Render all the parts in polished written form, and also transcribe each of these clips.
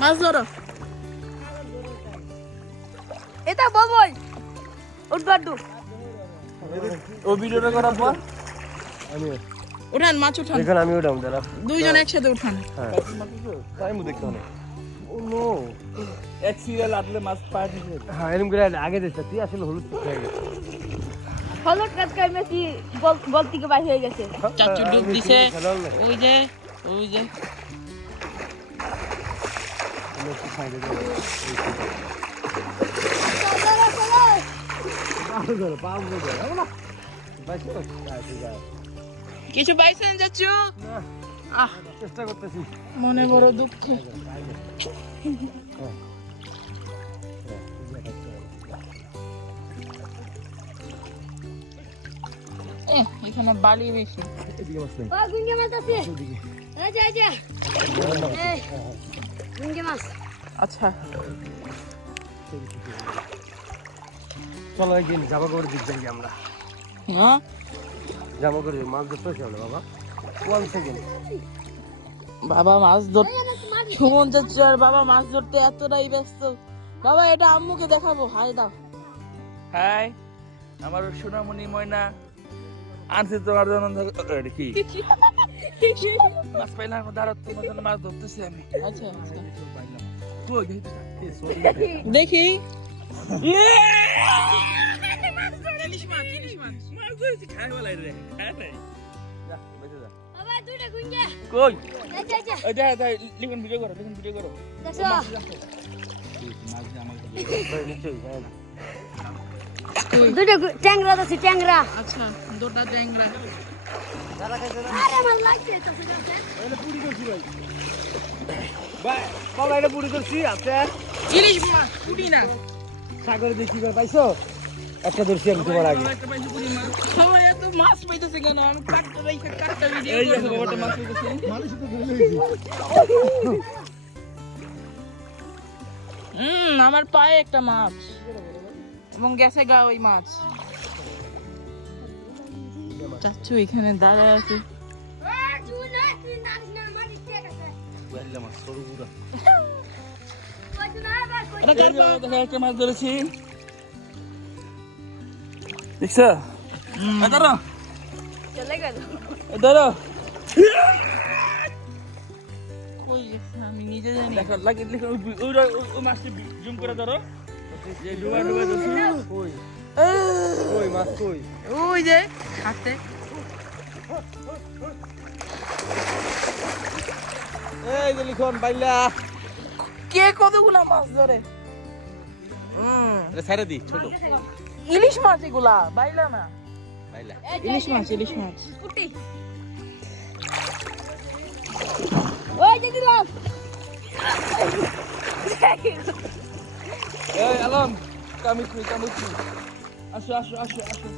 মাছ ধরো। এটা বলবই উঠবার দূর ও ভিডিওটা করার পর আমি উঠান মাছ উঠান, এখানে আমি উঠাম দাঁড়া। দুইজন একসাথে উঠান। হ্যাঁ তাই মু দেখতে হবে ও নো এক সিরিয়াল আটলে মাছ পায় দিছে হ্যাঁ এরকম করে আগে দেখতে তুই আসলে হলুদ হয়ে গেছে হলুদ কাটকাই মেসি বল থেকে বাইরে হয়ে গেছে। চাচু ডুব দিছে, ওই যে ওই যে কিছু পাইছেন চাচু? আহ চেষ্টা করতেছি মনে বড় দুঃখ। এখানে বালি বেশি। ও গুঙ্গে মাছ আছে, এই যে এই গুঙ্গে মাছ। আচ্ছা চলো একদিন জামা করে দিক যাই আমরা হ্যাঁ জামা করে মাছ ধরতে হবে বাবা 1 সেকেন্ড বাবা মাছ ধরতে, সুমন চাচু আর বাবা মাছ ধরতে এতটাই ব্যস্ত। বাবা এটা আম্মুকে দেখাবো, হাই দাও। হাই আমার সোনামণি ময়না আনছে তোমার জন্য কি মাছ পাইলাম দাঁড়াত তোমার জন্য মাছ ধরতেছি আমি। আচ্ছা আচ্ছা কই দেখি। মাছ ধরেছি খাই বলাই রে খাই নাই যা বেঁচে যা বাবা দুইটা গুঙ্গে কই এই যে ওই যা যা লিখুন ভিডিও করো দেখছো মাছ যে আমাকে নিশ্চয়ই হ্যাঁ দুইটা ট্যাংরা আছে ট্যাংরা। আচ্ছা দুটা ট্যাংরা। আরে আমার লাগছে তো সুগাছে এটা পুরি করছি ভাই বাবা এটা পুরি করছি আচ্ছা ইলিশ মাছ পুরি না, সাগরে দেখি ভাই পাইছো একটা ধরছি আমি তোমার আগে সবাই এত মাছ পাইতেছে কেন? আমি কাটতে রাইখা কাটতে ভিডিও এই যে করব। বাবাটা মাছ ধরেছে মানুষ তো ধরে লইছি আমার পায়ে একটা মাছ এবং গেছে গা ওই মাছ। চাচু এখানে দাঁড়ায় আছে। তুই না তুই নাচ না মারি ঠিক আছে বললা মাছ সরু পুরা ওই তুই না বাস কই এটা কার দেখা একটা মাছ ধরেছি দেখছো দাঁড়া চলে গেল। দাঁড়া কই গেছে আমি নিজে জানি। দেখো লাগে লিখো ওই মাছটি জুম করে ধরো যে ডুবা ডুবা ধরছি কই কই মাছ কই ওই যে হাতে এই যে লিখন বাইলা কে কতগুলা মাছ ধরে। এটা ছাড়ে দি ছোট ইলিশ মাছ এগুলা, বাইলা না। বাইলা ইলিশ মাছ ইলিশ মাছ। কুটি ওই যে দিলাম এই আলম কামিছি আসো আসো আসো আসো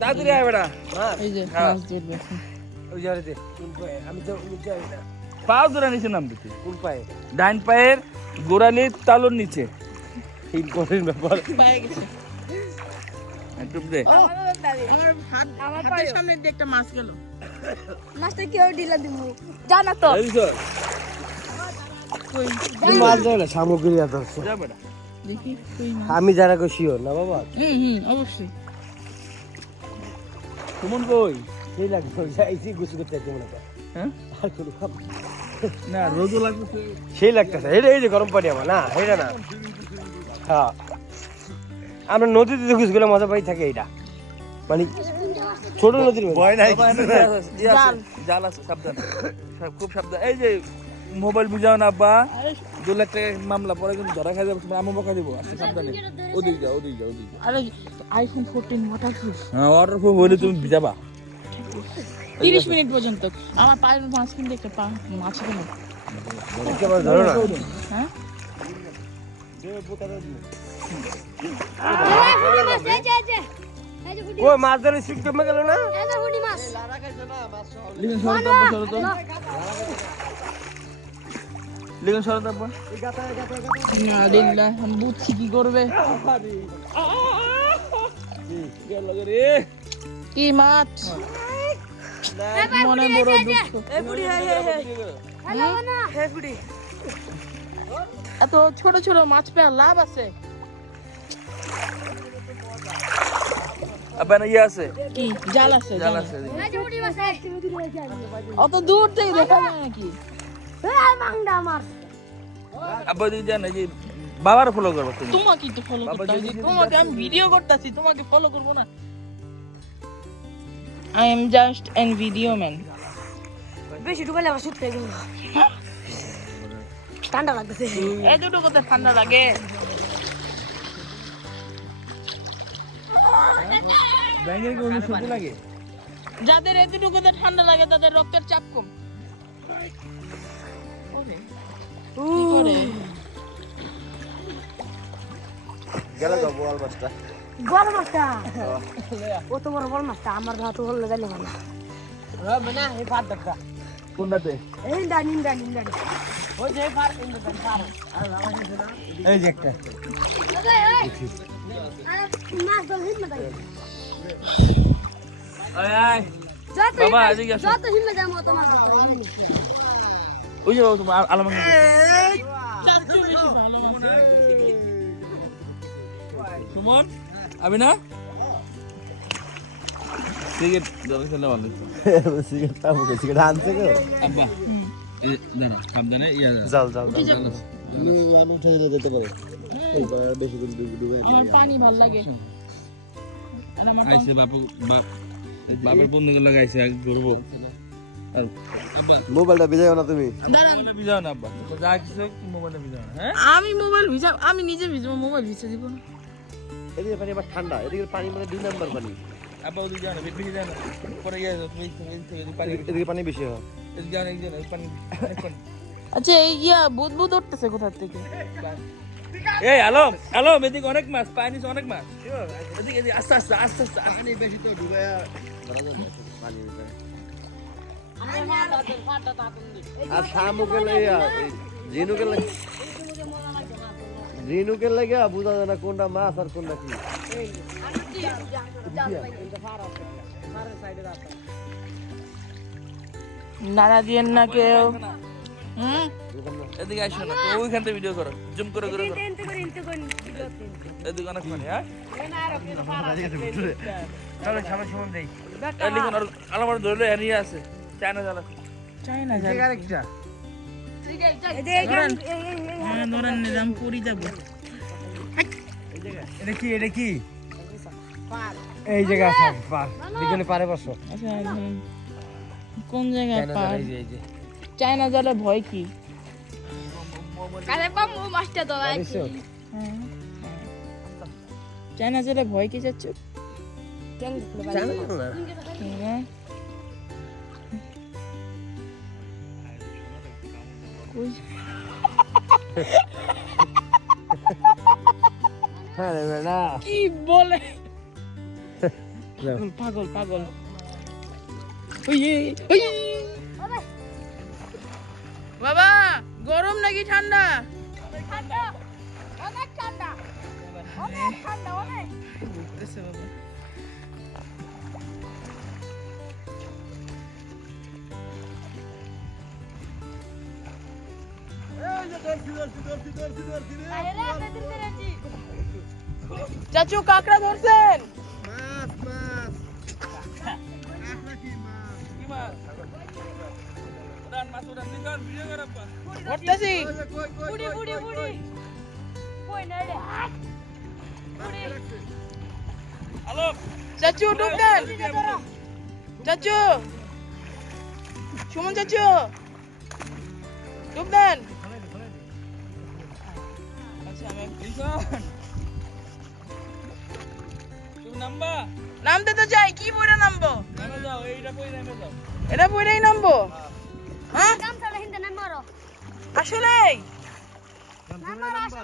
দাদুরে আয় বেটা এই যে হ্যাঁ। মাছ ধরবে এখন। ওই যারে দে কোন পায়ে আমি তো যাই না পাও ধরে নিচে নাম দিতে কোন পায়ে ডাইন পায়ের গোড়ালির তালুর নিচে এই কঠিন ব্যাপার পায়ে গেছে। একটু দে আমার হাত আমার হাতের পায়েও। সামনে দিয়ে একটা মাছ গেল। মাছটা কি ওই দিলা দিমু জানা তো বুঝছো কই মাছ ধরে না সামগ্রী আছে যা বেটা দেখি কই মাছ। আমি যারা কই শিওর না বাবা অবশ্যই। সুমন কই সেই লাগবে যাইছি গুছি করতে একদম মনে কর হ্যাঁ আর কোনো কাম না রোজও লাগতেছে সেই লাগতেছে এটা এই যে গরম পানি আমার না এটা না হ্যাঁ আমরা নদীতে যে গুছগুলো মজা পাই থাকে এইটা মানে ছোট নদীর ভয় নাই জাল। জাল আছে সাবধান খুব সাবধান এই যে মোবাইল বুঝাও না বা 2 লাখ টাকা মামলা পরে কিন্তু ধরা খাই যাবে আমি বকা দিব আচ্ছা সাবধানে ওদিকে যাও আরে আইফোন 14 ওয়াটারপ্রুফ। হ্যাঁ ওয়াটারপ্রুফ হলে তুমি ভিজাবা 30 মিনিট পর্যন্ত। আমার পায়ের মাছ কিন্তু একটা মাছ কেন? ধরো না হ্যাঁ ফুটি মাছ এই যে এই যে ফুটি ও মাছ ধরে শিখ কমে গেল না এই যে ফুটি মাছ লিখুন সরো তো লিখুন সরো তো আলহামদুলিল্লাহ আমি বুঝছি কি করবে। গেল রে কি মাছ? মনে বড় দুঃখ। এই ফুটি হ্যাঁ হ্যাঁ হ্যালো না এত ছোট ছোট মাছ পেয়ে লাভ আছে? আব্বা না ইয়ে আছে, কি জাল আছে? জাল আছে। এই যে উড়ি বসে অত দূর থেকে দেখা যায় নাকি? এই মাংডা মার আব্বা দিদি জান এই যে বাবার ফলো করবো তুমি। তোমাকে তো ফলো করতে হবে, তোমাকে আমি ভিডিও করতেছি, তোমাকে ফলো করবো না? I am just N video man. বেশি ডুবাইলে আবার শুট খাইবো ঠান্ডা লাগতেছে এই দুটো কথা ঠান্ডা লাগে। ব্যাঙ্গের কি অন্য শুনতে লাগে? যাদের এতটুকুতে ঠান্ডা লাগে তাদের রক্তের চাপ কম। কি করে? গেল তো বল মাছটা। বড় মাছটা কত বড় বড় মাছটা আমার হাতে হলে গেলে ভালো মানে এই পাট দেখা কোনটাতে? এই দানি দানি দানি ওই যে পাট ইন্দা পার এই যে একটা মাছ ধরে হিম্মত আই আয় আয় যত বাবা, এদিকে আসো। যত হিম্মত যায় মত মাছ ধরে হিম্মত ওই যে তোমার আলম চাচ্চু বেশি ভালো মাছ। সুমন আমি না সিগারেট ধরে খেলে ভালো হতো। সিগারেট পাবো কে সিগারেট আনছে গো আব্বা এই দাঁড়া সাবধানে ইয়া জাল জাল জাল আমি উঠে যেতে পারে বেশি করে ডুবে আমার পানি ভালো লাগে। আর আমার আইছে বাপু বাপের বন্ধু লাগাইছে ঘুরবো আর আব্বা মোবাইলটা ভিজাও না তুমি দাঁড়ান, মোবাইলে ভিজাও না আব্বা, যা কিছু মোবাইলে ভিজাও না। হ্যাঁ আমি মোবাইল ভিজা, আমি নিজে ভিজবো, মোবাইল ভিজে দিব না। এদিকে পানি আবার ঠান্ডা এদিকে পানি মানে 2 নাম্বার পানি আব্বা ওদিকে যাও না, বেশি যাও না, পরে গিয়ে তুমি থেকে পানি এদিকে পানি বেশি হয় এদিকে যাও না, এদিকে যাও না, পানি পানি। আচ্ছা এই ইয়া বুদবুদ উঠতেছে কোথা থেকে? এই আলম আলম এদিকে অনেক মাছ, পানি অনেক মাছ, এদিকে এদিকে আস্তে আস্তে আস্তে আস্তে পানি বেশি তো ডুবে ধরা যায় না পানি ভিতরে আর শামুকে লাইয়া জিনুকে লাইয়া জিনুকে লাইয়া বুঝা যায় না কোনটা মাছ আর কোনটা কি নাড়া দিয়েন না কেউ। এদিকে আসো না, তো ওইখান থেকে ভিডিও করো, জুম করে করে করো, এনতে করে এদিকে অনেক পানি। হ্যাঁ চলো সামনে সামনে দেই এদিকে আলম আর ধরলে এনে আছে চায়না জাল আছে। চাই না যাই। আরেকটা ধরেন, হ্যাঁ ধরেন নিলাম, পুরি যাবো। এটা কি এই জায়গা আছে পার বিজনে পারে বসো আচ্ছা কোন জায়গায় পার? এই যে চায়না জালে ভয় কি? আরে বাবু মাছটা তো পারিছো হ্যাঁ। চায়না জালে ভয় কি যাচ্ছে? জানো না হ্যাঁ। কই? হ্যাঁ রে বেটা কি বলে? পাগল পাগল। ওই ওই বাবা গরম নাকি ঠান্ডা? ঠান্ডা অনেক ঠান্ডা অনেক ঠান্ডা অনেক ঘুরতেছে বাবা। আরে আপনি দিতে রাজি চাচু কাকড়া ধরছেন? কি মাছ? উড়ান মাছ উড়ান, নিকাল ভিডিও কর আব্বা। ধরতেছি। বুড়ি বুড়ি বুড়ি কই না রে বুড়ি আলম চাচু ডুব দেন। চাচু সুমন চাচু ডুব দেন। আচ্ছা আমি ইনসান তুমি নামবা, নামতে তো চাই, কি বইরা নামবো? নেমে যাও, এইটা কই নেমে যাও। এটা বইরাই নামবো? হ্যাঁ কাম চলে হিন্দে না মারো আসলে না মারো আসো